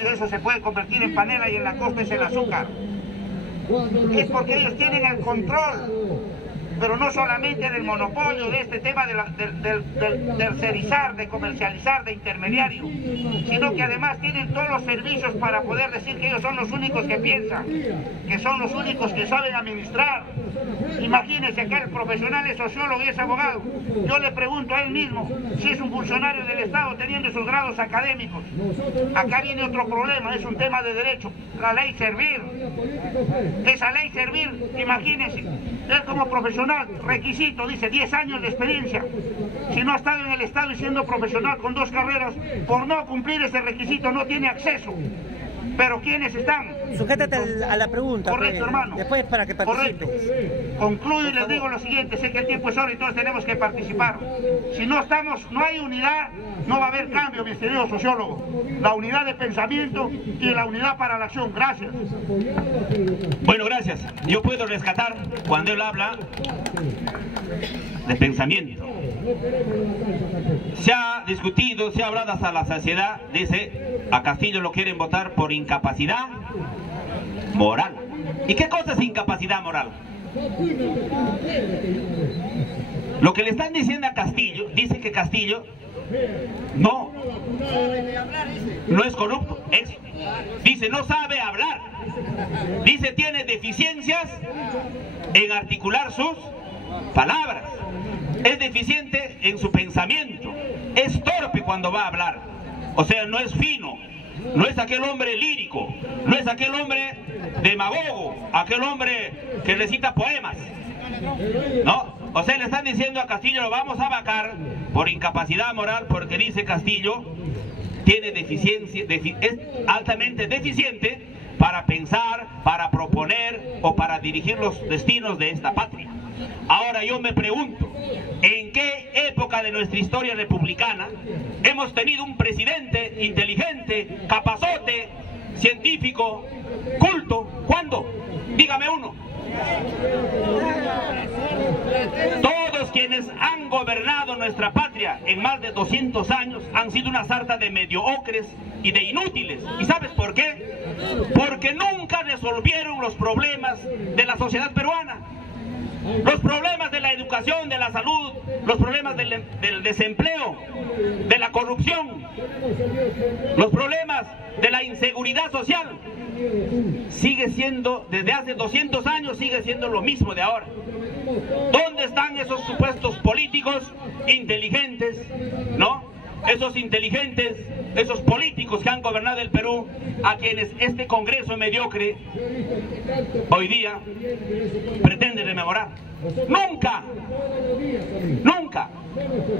Eso se puede convertir en panela y en la costa es el azúcar. Es porque ellos tienen el control, pero no solamente del monopolio, de este tema del tercerizar, de comercializar, de intermediario, sino que además tienen todos los servicios para poder decir que ellos son los únicos que piensan, que son los únicos que saben administrar. Imagínense que el profesional es sociólogo y es abogado. Yo le pregunto a él mismo si es un funcionario del Estado teniendo esos grados académicos. Acá viene otro problema, es un tema de derecho, la ley servir. Esa ley servir, imagínense, él como profesional, requisito, dice 10 años de experiencia. Si no ha estado en el Estado y siendo profesional con 2 carreras, por no cumplir ese requisito no tiene acceso. Pero ¿quiénes están? Sujétate a la pregunta. Correcto, pues, hermano. Después para que participes. Correcto. Concluyo y les digo lo siguiente, sé que el tiempo es oro y todos tenemos que participar. Si no hay unidad, no va a haber cambio, mi estimado sociólogo. La unidad de pensamiento y la unidad para la acción. Gracias. Bueno, gracias. Yo puedo rescatar cuando él habla de pensamiento. Se ha discutido, se ha hablado hasta la saciedad, dice, a Castillo lo quieren votar por incapacidad moral. ¿Y qué cosa es incapacidad moral? Lo que le están diciendo a Castillo, dice que Castillo no es corrupto, dice no sabe hablar, dice tiene deficiencias en articular sus palabras, es deficiente en su pensamiento, es torpe cuando va a hablar, o sea, no es fino, no es aquel hombre lírico, no es aquel hombre demagogo, aquel hombre que recita poemas, ¿no? O sea, le están diciendo a Castillo, lo vamos a vacar por incapacidad moral, porque dice Castillo, tiene deficiencia, es altamente deficiente para pensar, para proponer o para dirigir los destinos de esta patria. Ahora yo me pregunto, ¿en qué época de nuestra historia republicana hemos tenido un presidente inteligente, capazote, científico, culto? ¿Cuándo? Dígame uno. Todos quienes han gobernado nuestra patria en más de 200 años han sido una sarta de mediocres y de inútiles. ¿Y sabes por qué? Porque nunca resolvieron los problemas de la sociedad peruana. Los problemas de la educación, de la salud, los problemas del desempleo, de la corrupción, los problemas de la inseguridad social, sigue siendo, desde hace 200 años, sigue siendo lo mismo de ahora. ¿Dónde están esos supuestos políticos inteligentes, no? Esos inteligentes, esos políticos que han gobernado el Perú, a quienes este Congreso mediocre hoy día pretende rememorar? ¡Nunca! ¡Nunca!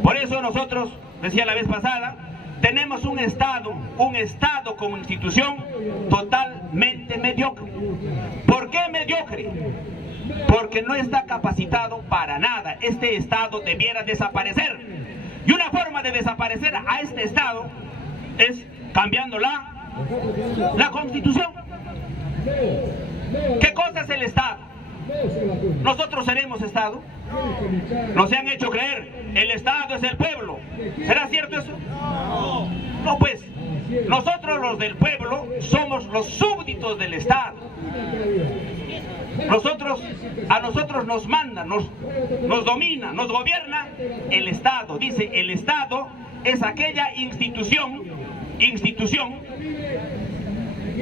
Por eso nosotros, decía la vez pasada, tenemos un Estado como institución totalmente mediocre. ¿Por qué mediocre? Porque no está capacitado para nada. Este Estado debiera desaparecer. Y una forma de desaparecer a este Estado es cambiando la Constitución. ¿Qué cosa es el Estado? ¿Nosotros seremos Estado? Nos han hecho creer, el Estado es el pueblo. ¿Será cierto eso? No, pues, nosotros los del pueblo somos los súbditos del Estado. A nosotros nos manda, nos domina, nos gobierna el Estado. Dice, el Estado es aquella institución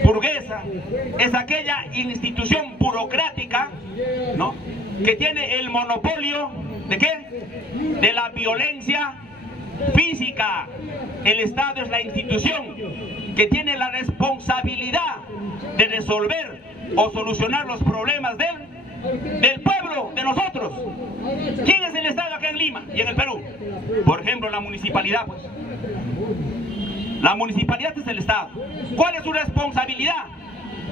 burguesa, es aquella institución burocrática, ¿no?, que tiene el monopolio ¿de qué? De la violencia física. El Estado es la institución que tiene la responsabilidad de resolver o solucionar los problemas del pueblo, de nosotros. ¿Quién es el Estado acá en Lima y en el Perú? Por ejemplo, la municipalidad, pues. La municipalidad es el Estado. ¿Cuál es su responsabilidad?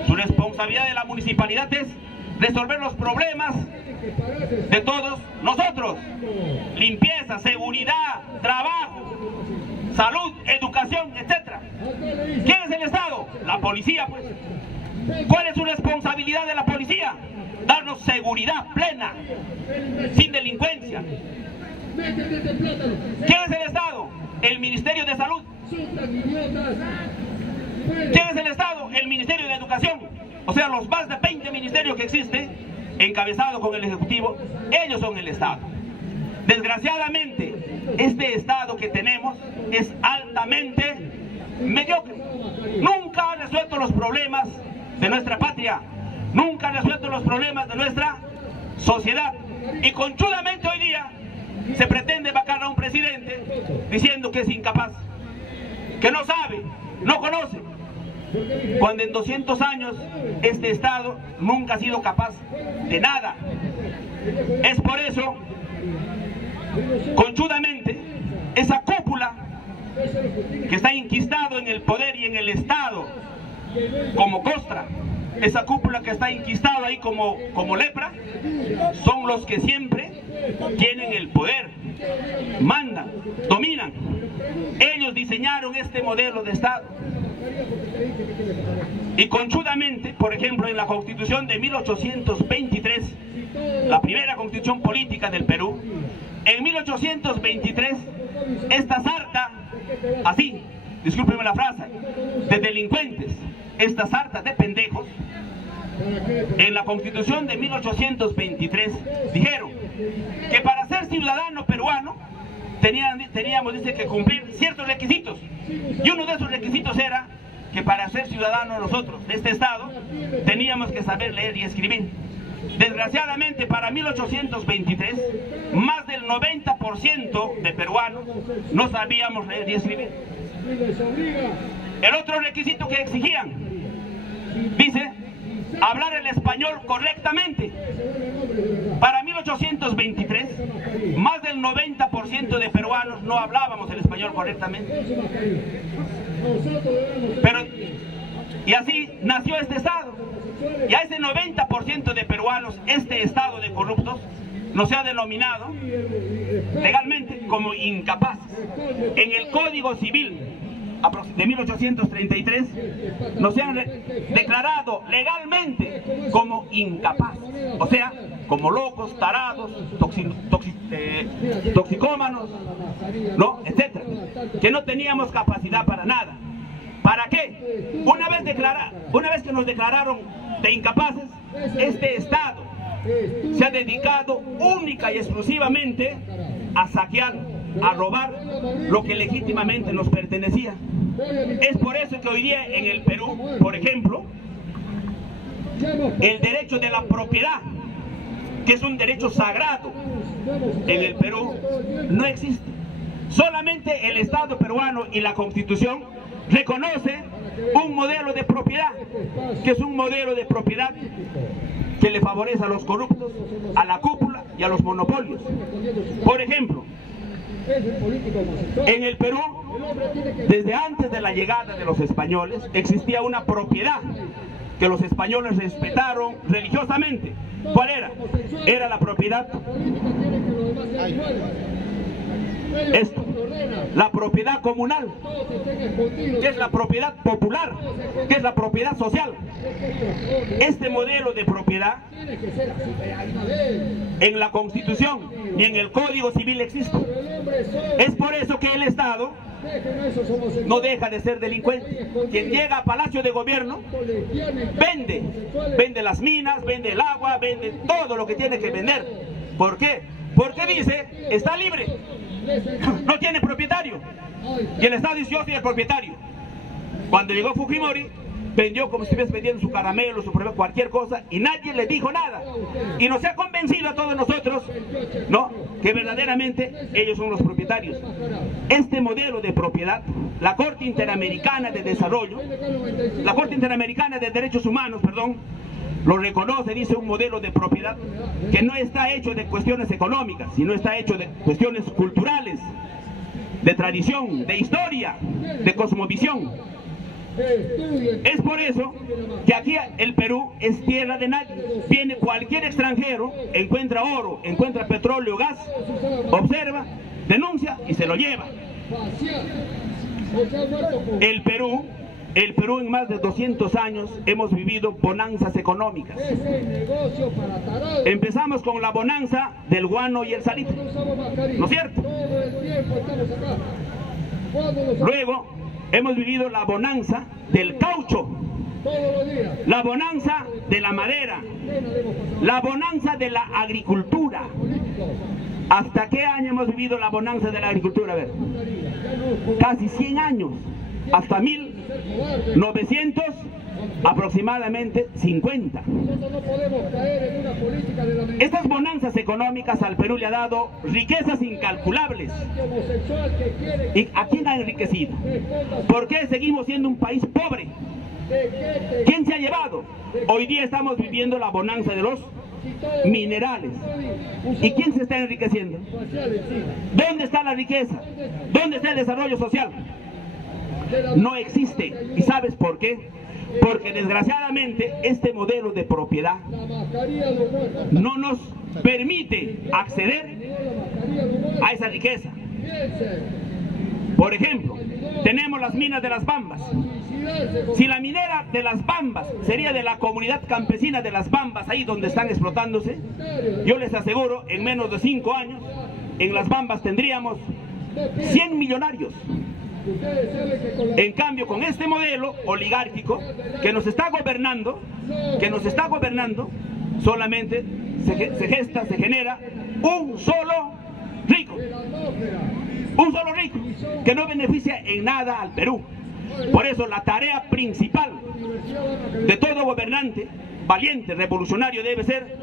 Su responsabilidad de la municipalidad es resolver los problemas de todos nosotros. Limpieza, seguridad, trabajo, salud, educación, etc. ¿Quién es el Estado? La policía, pues. ¿Cuál es su responsabilidad de la policía? Darnos seguridad plena, sin delincuencia. ¿Quién es el Estado? El Ministerio de Salud. ¿Quién es el Estado? El Ministerio de Educación. O sea, los más de 20 ministerios que existen, encabezados con el Ejecutivo, ellos son el Estado. Desgraciadamente, este Estado que tenemos es altamente mediocre. Nunca ha resuelto los problemas de nuestra patria, nunca ha resuelto los problemas de nuestra sociedad. Y conchudamente hoy día se pretende vacar a un presidente diciendo que es incapaz, que no sabe, no conoce, cuando en 200 años este Estado nunca ha sido capaz de nada. Es por eso, conchudamente, esa cúpula que está inquistado en el poder y en el Estado como costra, esa cúpula que está inquistada ahí como lepra, son los que siempre tienen el poder, mandan, dominan. Ellos diseñaron este modelo de Estado. Y conchudamente, por ejemplo, en la Constitución de 1823, la primera constitución política del Perú, en 1823, esta sarta, así, discúlpenme la frase, de delincuentes, esta sarta de pendejos, en la Constitución de 1823 dijeron que para ser ciudadano peruano teníamos, dice, que cumplir ciertos requisitos, y uno de esos requisitos era que para ser ciudadano nosotros de este Estado teníamos que saber leer y escribir. Desgraciadamente, para 1823 más del 90% de peruanos no sabíamos leer y escribir. El otro requisito que exigían, dice, hablar el español correctamente. Para 1823 más del 90% de peruanos no hablábamos el español correctamente. Y así nació este Estado. Y a ese 90% de peruanos, este Estado de corruptos nos ha denominado legalmente como incapaces. En el Código Civil de 1833 nos han declarado legalmente como incapaces, o sea, como locos, tarados, toxicómanos, ¿no?, etcétera, que no teníamos capacidad para nada. ¿Para qué? Una vez que nos declararon de incapaces, este Estado se ha dedicado única y exclusivamente a saquear, a robar lo que legítimamente nos pertenecía. Es por eso que hoy día en el Perú, por ejemplo, el derecho de la propiedad, que es un derecho sagrado, en el Perú no existe. Solamente el Estado peruano y la Constitución reconoce un modelo de propiedad, que es un modelo de propiedad que le favorece a los corruptos, a la cúpula y a los monopolios. Por ejemplo, en el Perú, desde antes de la llegada de los españoles, existía una propiedad que los españoles respetaron religiosamente. ¿Cuál era? Era la propiedad, esto, la propiedad comunal, que es la propiedad popular, que es la propiedad social. Este modelo de propiedad en la Constitución y en el Código Civil existe. Es por eso que el Estado no deja de ser delincuente. Quien llega a Palacio de Gobierno vende las minas, vende el agua, vende todo lo que tiene que vender. ¿Por qué? Porque dice, está libre, no tiene propietario. Y el Estado dice, yo soy el propietario. Cuando llegó Fujimori, vendió como si estuviese vendiendo su caramelo, su cualquier cosa, y nadie le dijo nada. Y nos ha convencido a todos nosotros, ¿no?, que verdaderamente ellos son los propietarios. Este modelo de propiedad, la Corte Interamericana de Desarrollo, la Corte Interamericana de Derechos Humanos, perdón, lo reconoce, dice, un modelo de propiedad que no está hecho de cuestiones económicas, sino está hecho de cuestiones culturales, de tradición, de historia, de cosmovisión. Es por eso que aquí el Perú es tierra de nadie. Viene cualquier extranjero, encuentra oro, encuentra petróleo, gas, observa, denuncia y se lo lleva. El Perú en más de 200 años hemos vivido bonanzas económicas. Empezamos con la bonanza del guano y el salitre, ¿no es cierto? Luego hemos vivido la bonanza del caucho, la bonanza de la madera, la bonanza de la agricultura. ¿Hasta qué año hemos vivido la bonanza de la agricultura? A ver, casi 100 años, hasta 1900 aproximadamente 50. Estas bonanzas económicas al Perú le ha dado riquezas incalculables. ¿Y a quién ha enriquecido? ¿Por qué seguimos siendo un país pobre? ¿Quién se ha llevado? Hoy día estamos viviendo la bonanza de los minerales. ¿Y quién se está enriqueciendo? ¿Dónde está la riqueza? ¿Dónde está el desarrollo social? No existe. ¿Y sabes por qué? Porque desgraciadamente este modelo de propiedad no nos permite acceder a esa riqueza. Por ejemplo, tenemos las minas de las Bambas. Si la minera de las Bambas sería de la comunidad campesina de las Bambas, ahí donde están explotándose, yo les aseguro, en menos de 5 años, en las Bambas tendríamos 100 millonarios. En cambio, con este modelo oligárquico que nos está gobernando, solamente se genera un solo rico, que no beneficia en nada al Perú. Por eso la tarea principal de todo gobernante valiente, revolucionario, debe ser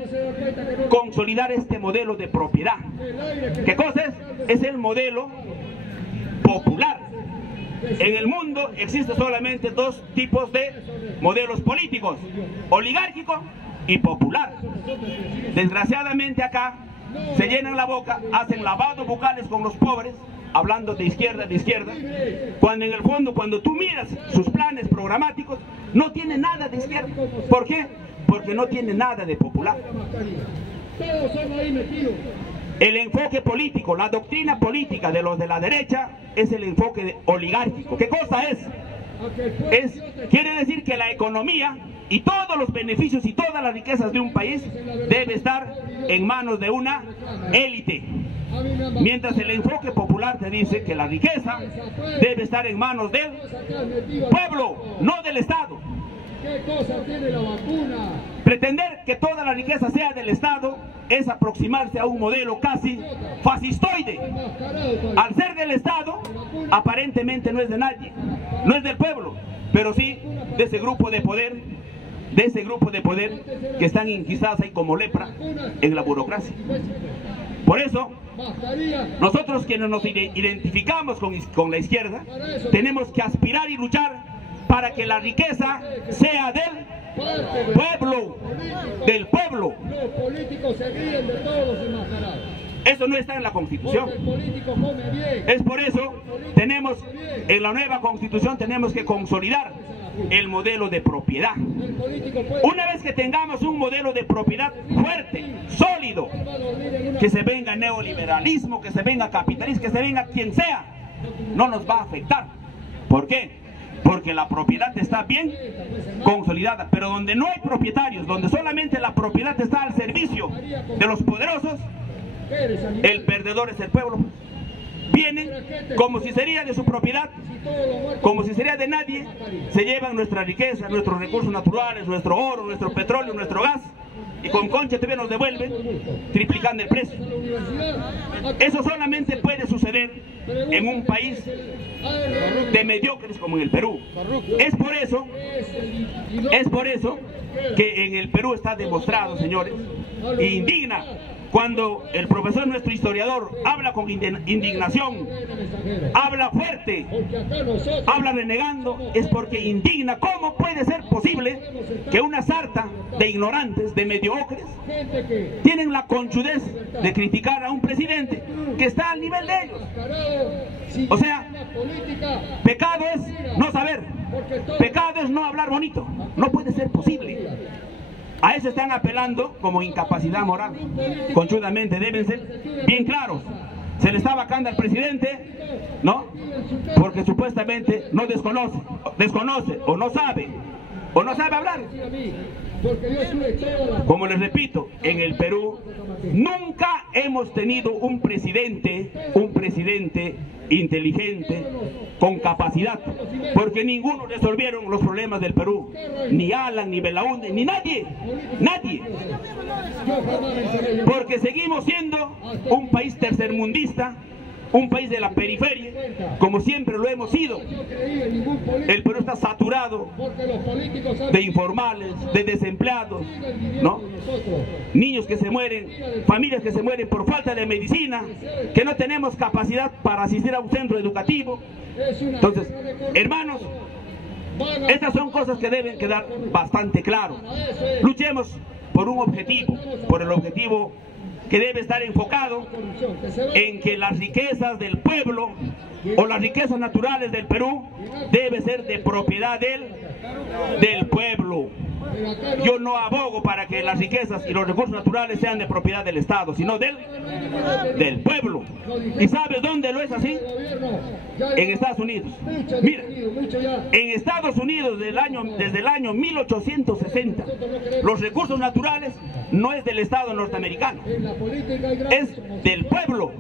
consolidar este modelo de propiedad. ¿Qué cosa es? Es el modelo popular. En el mundo existen solamente 2 tipos de modelos políticos: oligárquico y popular. Desgraciadamente acá se llenan la boca, hacen lavados bucales con los pobres, hablando de izquierda, cuando en el fondo, cuando tú miras sus planes programáticos, no tiene nada de izquierda. ¿Por qué? Porque no tiene nada de popular. El enfoque político, la doctrina política de los de la derecha es el enfoque oligárquico. ¿Qué cosa es? Quiere decir que la economía y todos los beneficios y todas las riquezas de un país debe estar en manos de una élite. Mientras el enfoque popular te dice que la riqueza debe estar en manos del pueblo, no del Estado. ¿Qué cosa tiene la vacuna? Pretender que toda la riqueza sea del Estado es aproximarse a un modelo casi fascistoide. Al ser del Estado, aparentemente no es de nadie, no es del pueblo, pero sí de ese grupo de poder, que están inquistados ahí como lepra en la burocracia. Por eso, nosotros quienes nos identificamos con la izquierda, tenemos que aspirar y luchar para que la riqueza sea del pueblo, Los políticos se ríen de todos los enmascarados. Eso no está en la Constitución. Porque el político come bien. Es por eso, en la nueva Constitución tenemos que consolidar el modelo de propiedad. Una vez que tengamos un modelo de propiedad fuerte, sólido, que se venga neoliberalismo, que se venga capitalismo, que se venga quien sea, no nos va a afectar. ¿Por qué? Porque la propiedad está bien consolidada, pero donde no hay propietarios, donde solamente la propiedad está al servicio de los poderosos, el perdedor es el pueblo. Vienen como si sería de su propiedad, como si sería de nadie, se llevan nuestra riqueza, nuestros recursos naturales, nuestro oro, nuestro petróleo, nuestro gas, y con concha todavía nos devuelven, triplicando el precio. Eso solamente puede suceder en un país de mediocres como en el Perú. Es por eso que en el Perú está demostrado, señores, e indigna cuando el profesor, nuestro historiador, habla con indignación, habla fuerte, habla renegando, es porque indigna. ¿Cómo puede ser posible que una sarta de ignorantes, de mediocres, tienen la conchudez de criticar a un presidente que está al nivel de ellos? O sea, pecado es no saber, pecado es no hablar bonito, no puede ser posible. A eso están apelando como incapacidad moral. Conchudamente deben ser bien claros. Se le está vacando al presidente, ¿no? Porque supuestamente no desconoce o no sabe hablar. Como les repito, en el Perú nunca hemos tenido un presidente inteligente, con capacidad, porque ninguno resolvieron los problemas del Perú, ni Alan, ni Belaúnde, ni nadie, porque seguimos siendo un país tercermundista, un país de la periferia, como siempre lo hemos sido. El Perú está saturado de informales, de desempleados, ¿no? Niños que se mueren, familias que se mueren por falta de medicina, que no tenemos capacidad para asistir a un centro educativo. Entonces, hermanos, estas son cosas que deben quedar bastante claro. Luchemos por un objetivo, por el objetivo que debe estar enfocado en que las riquezas del pueblo o las riquezas naturales del Perú debe ser de propiedad del pueblo. Yo no abogo para que las riquezas y los recursos naturales sean de propiedad del Estado, sino del pueblo. ¿Y sabes dónde lo es así? En Estados Unidos. Mira, en Estados Unidos desde el año 1860, los recursos naturales no es del Estado norteamericano, es del pueblo,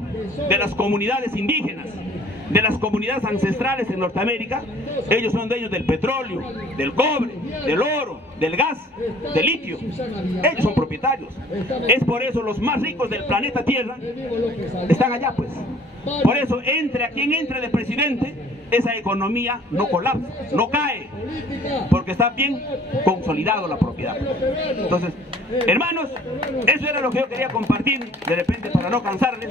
de las comunidades indígenas, de las comunidades ancestrales en Norteamérica. Ellos son dueños del petróleo, del cobre, del oro, del gas, del litio. Ellos son propietarios. Es por eso los más ricos del planeta Tierra están allá, pues. Por eso, entre a quien entre de presidente, esa economía no colapsa, no cae, porque está bien consolidado la propiedad. Entonces, hermanos, eso era lo que yo quería compartir, de repente, para no cansarles.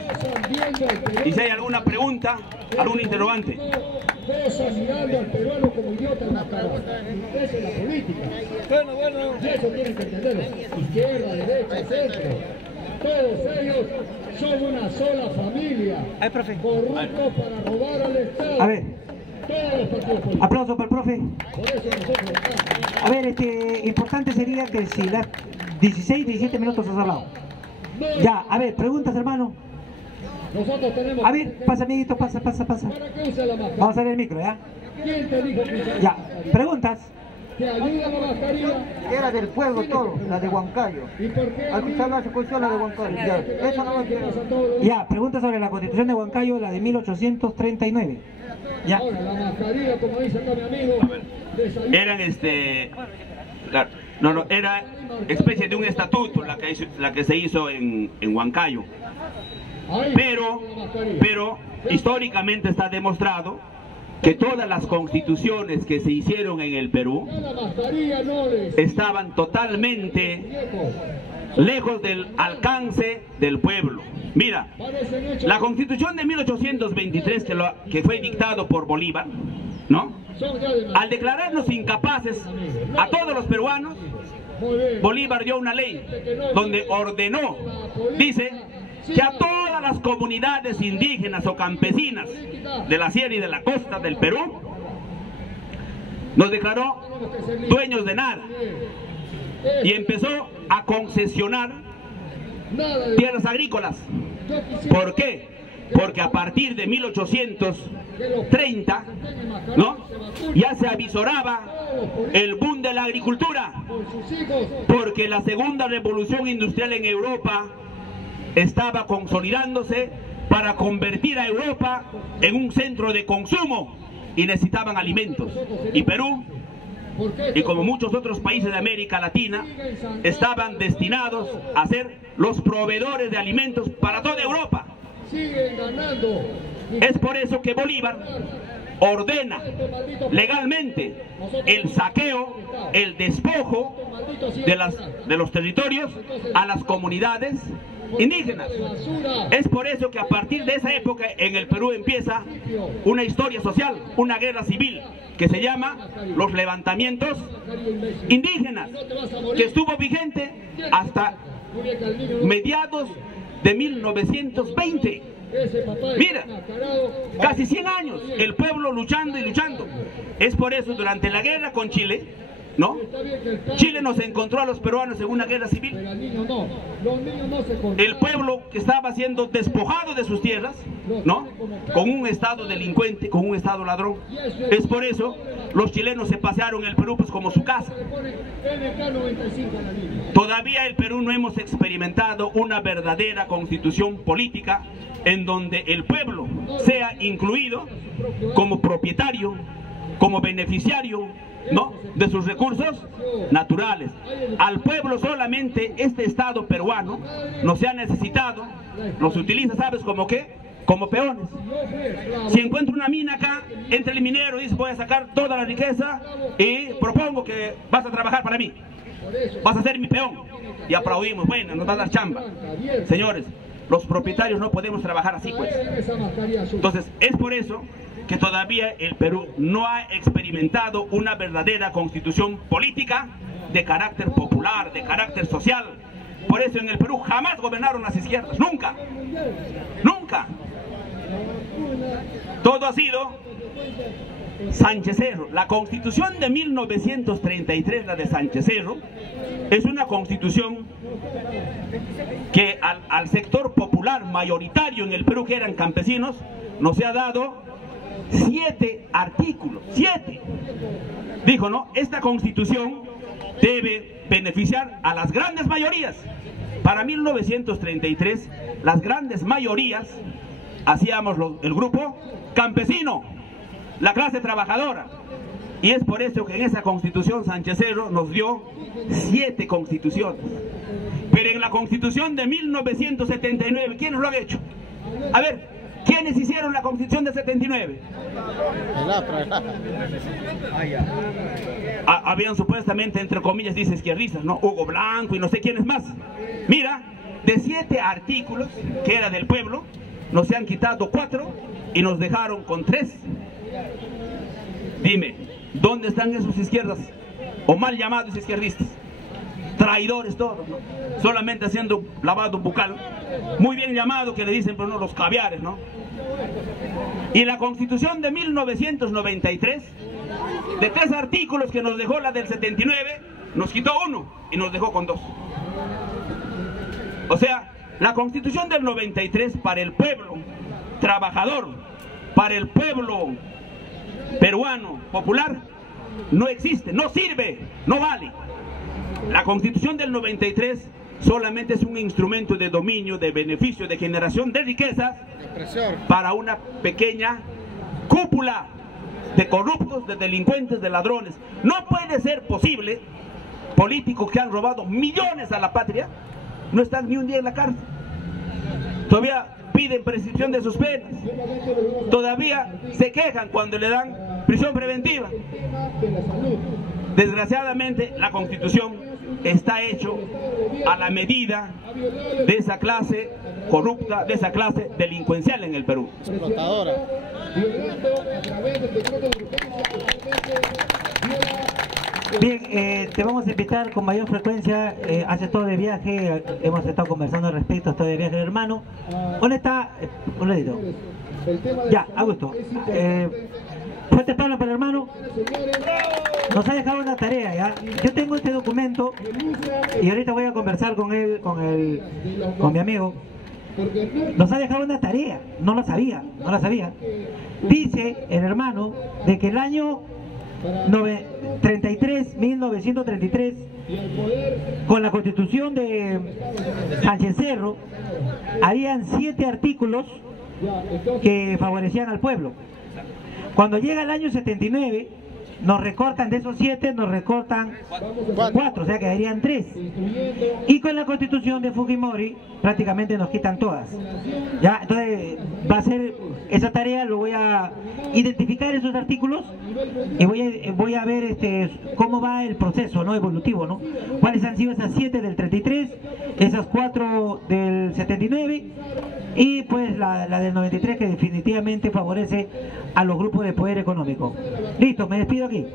Y si hay alguna pregunta, algún interrogante. Mirando al peruano como idiota enmascarado. Esa es la política. Bueno. Y eso tienen que entenderlo. Izquierda, derecha, centro. Todos ellos son una sola familia. Profe. Corruptos para robar al Estado. A ver. Todos los partidos políticos. Aplauso para el profe. Por eso nosotros estamos. A ver, importante sería que si las 16, 17 minutos has hablado. Ya, a ver, preguntas, hermano. Nosotros tenemos... A ver, pasa, amiguito, pasa. ¿Para qué usa la mascarilla? Vamos a ver el micro, ¿ya? ¿Quién te dijo que usa la Ya, mascarilla? preguntas. ¿Te ayuda la mascarilla? Era del pueblo todo, la de Huancayo. ¿Y por qué a Al mí? escuchar la constitución, la de Huancayo. Ya, eso no lo ¿Qué pasa entiendo. todos los días? Ya, pregunta sobre la Constitución de Huancayo, la de 1839. Ya. Ahora, la mascarilla, como dice acá mi amigo, desayuno. Eran claro, era especie de un estatuto la que se hizo en Huancayo. Ahí, Pero históricamente está demostrado que todas las constituciones que se hicieron en el Perú la mascarilla no les... estaban totalmente lejos del alcance del pueblo. Mira, Parecen hechos... la Constitución de 1823 que fue dictado por Bolívar, ¿no? Son ya de... Al declararnos incapaces a todos los peruanos, Muy bien. Bolívar dio una ley donde ordenó, dice, que a todas las comunidades indígenas o campesinas de la sierra y de la costa del Perú nos declaró dueños de nada y empezó a concesionar Nada de... tierras agrícolas. Yo quisiera ¿Por qué? Porque a partir de 1830, ¿no?, ya se avisoraba el boom de la agricultura, con sus hijos... porque la segunda revolución industrial en Europa estaba consolidándose para convertir a Europa en un centro de consumo y necesitaban alimentos. Y Perú, ¿Por qué? y como muchos otros países de América Latina, estaban destinados a ser los proveedores de alimentos para toda Europa. Siguen ganando. Es por eso que Bolívar ordena legalmente el saqueo, el despojo de los territorios a las comunidades indígenas. Es por eso que a partir de esa época en el Perú empieza una historia social, una guerra civil que se llama los levantamientos indígenas, que estuvo vigente hasta mediados de 1920. Mira, casi 100 años el pueblo luchando y luchando. Es por eso durante la guerra con Chile, ¿no?, Chile nos encontró a los peruanos en una guerra civil. Pero al niño no. Los niños no se controlan. El pueblo que estaba siendo despojado de sus tierras ¿no? Con un Estado delincuente, con un Estado ladrón. Es por eso los chilenos se pasearon el Perú pues como su casa. Todavía el Perú no hemos experimentado una verdadera constitución política en donde el pueblo sea incluido como propietario, como beneficiario, ¿no?, de sus recursos naturales. Al pueblo solamente este Estado peruano no se ha necesitado, los utiliza, ¿sabes como qué? Como peones. Si encuentro una mina acá, entra el minero y dice voy a sacar toda la riqueza y propongo que vas a trabajar para mí, vas a ser mi peón, y aplaudimos, bueno, nos va a dar chamba. Señores, los propietarios no podemos trabajar así, pues. Entonces, es por eso que todavía el Perú no ha experimentado una verdadera constitución política de carácter popular, de carácter social. Por eso en el Perú jamás gobernaron las izquierdas, nunca, nunca. Todo ha sido Sánchez Cerro. La constitución de 1933, la de Sánchez Cerro, es una constitución que al sector popular mayoritario en el Perú, que eran campesinos, nos ha dado 7 artículos, 7. Dijo, ¿no? Esta constitución debe beneficiar a las grandes mayorías. Para 1933, las grandes mayorías, hacíamos el grupo campesino, la clase trabajadora. Y es por eso que en esa constitución Sánchez Cerro nos dio 7 constituciones. Pero en la constitución de 1979, ¿quiénes lo han hecho? A ver, ¿quiénes hicieron la constitución de 79? Habían supuestamente, entre comillas, dice izquierdistas, ¿no? Hugo Blanco y no sé quiénes más. Mira, de 7 artículos que era del pueblo, nos han quitado 4 y nos dejaron con 3. Dime, ¿dónde están esos izquierdas? O mal llamados izquierdistas. Traidores todos, ¿no? Solamente haciendo lavado bucal. Muy bien llamado que le dicen, pero no, los caviares, ¿no? Y la constitución de 1993, de 3 artículos que nos dejó la del 79, nos quitó 1 y nos dejó con 2. O sea, la constitución del 93 para el pueblo trabajador, para el pueblo peruano popular, no existe, no sirve, no vale. La constitución del 93 solamente es un instrumento de dominio, de beneficio, de generación de riquezas para una pequeña cúpula de corruptos, de delincuentes, de ladrones. No puede ser posible, políticos que han robado millones a la patria, no están ni un día en la cárcel. Todavía piden prescripción de sus penas. Todavía se quejan cuando le dan prisión preventiva. Desgraciadamente, la Constitución está hecho a la medida de esa clase corrupta, de esa clase delincuencial en el Perú. Explotadora. Bien, te vamos a invitar con mayor frecuencia. Hace todo de viaje, hemos estado conversando al respecto, esto de viaje, hermano. ¿Dónde está? Un ratito. Ya, Augusto. Fuerte palabra para el hermano. Nos ha dejado una tarea, ¿ya? Yo tengo este documento y ahorita voy a conversar con él, con mi amigo. Nos ha dejado una tarea, no la sabía. Dice el hermano de que el año 1933, con la constitución de Sánchez Cerro, habían 7 artículos que favorecían al pueblo. Cuando llega el año 79, nos recortan de esos 7, nos recortan 4, o sea quedarían 3. Y con la constitución de Fujimori prácticamente nos quitan todas. Ya, entonces va a ser esa tarea, lo voy a identificar esos artículos y voy a ver cómo va el proceso, ¿no?, evolutivo, ¿no? Cuáles han sido esas 7 del 33, esas 4 del 79 y pues la del 93, que definitivamente favorece a los grupos de poder económico. Listo, me despido aquí.